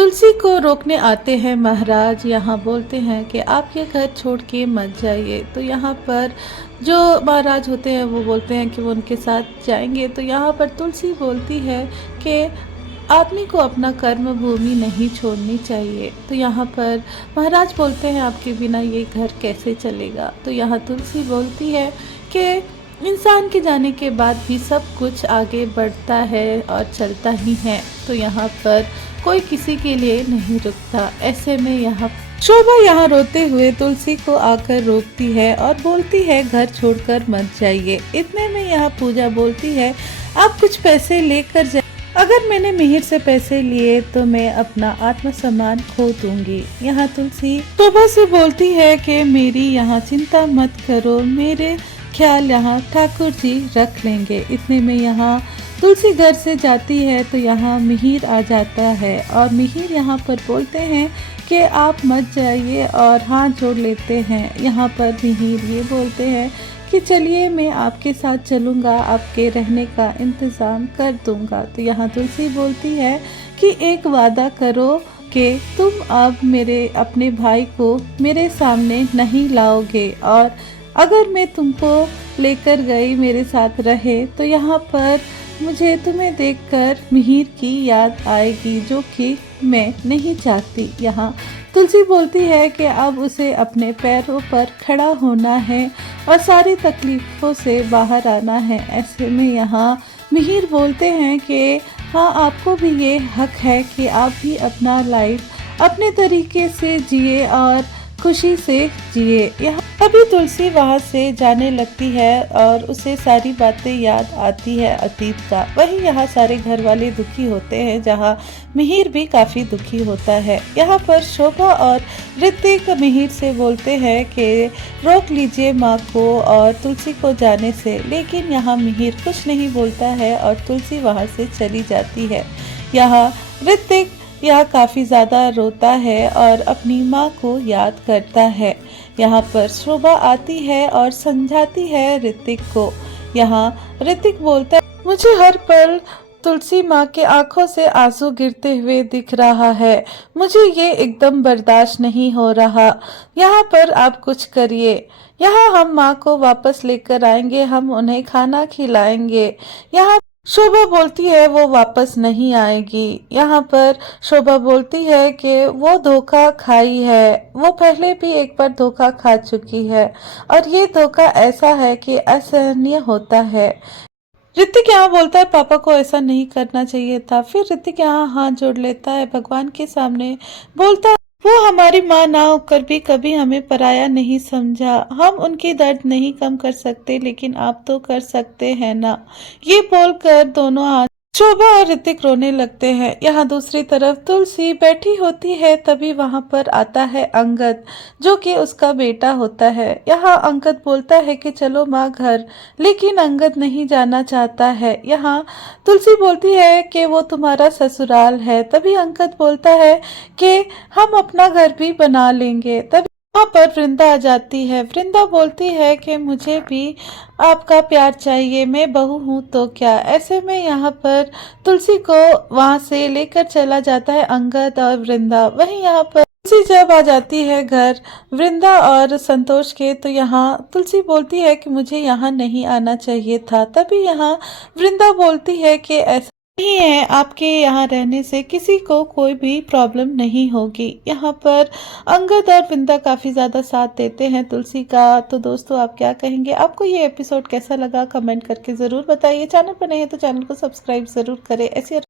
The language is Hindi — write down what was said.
तुलसी को रोकने आते हैं महाराज। यहाँ बोलते हैं कि आप ये घर छोड़ के मत जाइए। तो यहाँ पर जो महाराज होते हैं वो बोलते हैं कि वो उनके साथ जाएंगे। तो यहाँ पर तुलसी बोलती है कि आदमी को अपना कर्म भूमि नहीं छोड़नी चाहिए। तो यहाँ पर महाराज बोलते हैं आपके बिना ये घर कैसे चलेगा। तो यहाँ तुलसी बोलती है कि इंसान के जाने के बाद भी सब कुछ आगे बढ़ता है और चलता ही है। तो यहाँ पर कोई किसी के लिए नहीं रुकता। ऐसे में यहाँ शोभा यहाँ रोते हुए तुलसी को आकर रोकती है और बोलती है घर छोड़कर मत जाइए। इतने में यहाँ पूजा बोलती है आप कुछ पैसे लेकर जाइए। अगर मैंने मिहिर से पैसे लिए तो मैं अपना आत्मसम्मान खो दूंगी। यहाँ तुलसी शोभा से बोलती है कि मेरी यहाँ चिंता मत करो, मेरे ख्याल यहाँ ठाकुर जी रख लेंगे। इतने में यहाँ तुलसी घर से जाती है तो यहाँ मिहिर आ जाता है और मिहिर यहाँ पर बोलते हैं कि आप मत जाइए और हाथ जोड़ लेते हैं। यहाँ पर मिहिर ये बोलते हैं कि चलिए मैं आपके साथ चलूँगा, आपके रहने का इंतज़ाम कर दूँगा। तो यहाँ तुलसी बोलती है कि एक वादा करो कि तुम अब मेरे अपने भाई को मेरे सामने नहीं लाओगे और अगर मैं तुमको लेकर गई मेरे साथ रहे तो यहाँ पर मुझे तुम्हें देखकर मिहिर की याद आएगी जो कि मैं नहीं चाहती। यहाँ तुलसी बोलती है कि अब उसे अपने पैरों पर खड़ा होना है और सारी तकलीफ़ों से बाहर आना है। ऐसे में यहाँ मिहिर बोलते हैं कि हाँ आपको भी ये हक है कि आप भी अपना लाइफ अपने तरीके से जिए और खुशी से जिए। यहाँ अभी तुलसी वहाँ से जाने लगती है और उसे सारी बातें याद आती है अतीत का। वहीं यहाँ सारे घर वाले दुखी होते हैं, जहाँ मिहिर भी काफ़ी दुखी होता है। यहाँ पर शोभा और ऋतिक मिहिर से बोलते हैं कि रोक लीजिए माँ को और तुलसी को जाने से, लेकिन यहाँ मिहिर कुछ नहीं बोलता है और तुलसी वहाँ से चली जाती है। यहाँ ऋतिक यह काफ़ी ज़्यादा रोता है और अपनी माँ को याद करता है। यहाँ पर शोभा आती है और समझाती है ऋतिक को। यहाँ ऋतिक बोलता है मुझे हर पल तुलसी माँ के आंखों से आंसू गिरते हुए दिख रहा है, मुझे ये एकदम बर्दाश्त नहीं हो रहा। यहाँ पर आप कुछ करिए, यहाँ हम माँ को वापस लेकर आएंगे, हम उन्हें खाना खिलाएंगे। यहाँ शोभा बोलती है वो वापस नहीं आएगी। यहाँ पर शोभा बोलती है कि वो धोखा खाई है, वो पहले भी एक बार धोखा खा चुकी है और ये धोखा ऐसा है कि असहनीय होता है। ऋतिक यहाँ बोलता है पापा को ऐसा नहीं करना चाहिए था। फिर ऋतिक यहाँ हाथ जोड़ लेता है भगवान के सामने, बोलता है वो हमारी माँ ना होकर भी कभी हमें पराया नहीं समझा। हम उनकी दर्द नहीं कम कर सकते लेकिन आप तो कर सकते हैं ना। ये बोलकर दोनों हाथ शोभा और ऋतिक रोने लगते हैं। यहाँ दूसरी तरफ तुलसी बैठी होती है, तभी वहां पर आता है अंगद जो कि उसका बेटा होता है। यहाँ अंगद बोलता है कि चलो माँ घर, लेकिन अंगद नहीं जाना चाहता है। यहाँ तुलसी बोलती है कि वो तुम्हारा ससुराल है। तभी अंगद बोलता है कि हम अपना घर भी बना लेंगे। तभी वहाँ पर वृंदा आ जाती है। वृंदा बोलती है कि मुझे भी आपका प्यार चाहिए, मैं बहू हूँ तो क्या। ऐसे में यहाँ पर तुलसी को वहाँ से लेकर चला जाता है अंगद और वृंदा। वहीं यहाँ पर तुलसी जब आ जाती है घर वृंदा और संतोष के, तो यहाँ तुलसी बोलती है कि मुझे यहाँ नहीं आना चाहिए था। तभी यहाँ वृंदा बोलती है कि ऐसा नहीं है, आपके यहाँ रहने से किसी को कोई भी प्रॉब्लम नहीं होगी। यहाँ पर अंगद और वृंदा काफ़ी ज़्यादा साथ देते हैं तुलसी का। तो दोस्तों आप क्या कहेंगे, आपको ये एपिसोड कैसा लगा कमेंट करके ज़रूर बताइए। चैनल पर नए हैं तो चैनल को सब्सक्राइब ज़रूर करें। ऐसी